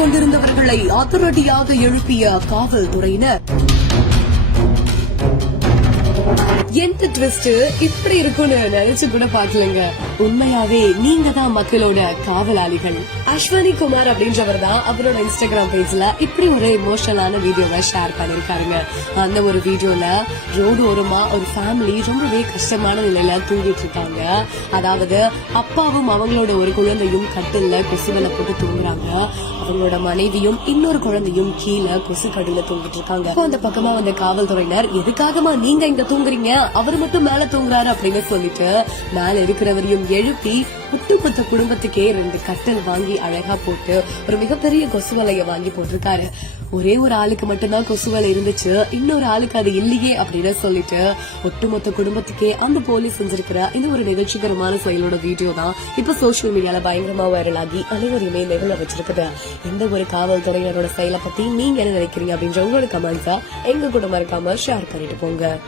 கொண்டிருந்தவர்களை அதிரடியாக எழுப்பிய காவல்துறையினர். எந்த ட்விஸ்ட் இப்படி இருக்கும்னு நினைச்சு கூட பாக்கலங்க உண்மையாவே நீங்க தான் மக்களோட காவலாளிகள். அஸ்வனி குமார் அப்படின்றவர் தான் அவரோட இன்ஸ்டாகிராம் பேஜ்ல இப்படி ஒரு எமோஷனலான வீடியோவை ஷேர் பண்ணிருக்காருங்க. அந்த ஒரு வீடியோல ரோடு ஓரமா ஒரு ஃபேமிலி ரொம்பவே கஷ்டமான நிலையில தூங்கிட்டு இருக்காங்க. அதாவது அப்பாவும் அவங்களோட ஒரு குழந்தையும் கட்டில்ல கொசுவலை போட்டு தூங்குறாங்க. அவங்களோட மனைவியும் இன்னொரு குழந்தையும் கீழே கொசு கடியில தூங்கிட்டு இருக்காங்க. அந்த பக்கமா வந்த காவல்துறையினர் எதுக்காகமா நீங்க இங்க தூங்குறீங்க? அவர் மட்டும் மேல தூங்குறாரு அப்படின்னு சொல்லிட்டு மேல இருக்கிறவரையும் எழுப்பி ஒட்டுமொத்த குடும்பத்துக்கே ரெண்டு கட்டல் வாங்கி அழகா போட்டு ஒரு மிகப்பெரிய கொசு வலைய வாங்கி போட்டிருக்காரு. ஒரே ஒரு ஆளுக்கு மட்டும்தான் கொசு வலை இருந்துச்சு. இன்னொரு ஆளுக்கு அது இல்லையே அப்படின்னு சொல்லிட்டு ஒட்டுமொத்த குடும்பத்துக்கே அந்த போலீஸ் செஞ்சிருக்கிற இந்த ஒரு நிகழ்ச்சிகரமான செயலோட வீடியோ தான் இப்ப சோசியல் மீடியால பயங்கரமா வைரல் ஆகி அனைவருமே நெகிழ வச்சிருக்குது. எந்த ஒரு காவல்துறையினரோட செயலை பத்தி நீங்க என்ன நினைக்கிறீங்க அப்படின்ற உங்களோட கமெண்ட்ஸா எங்க கூட மறக்காம ஷேர் பண்ணிட்டு போங்க.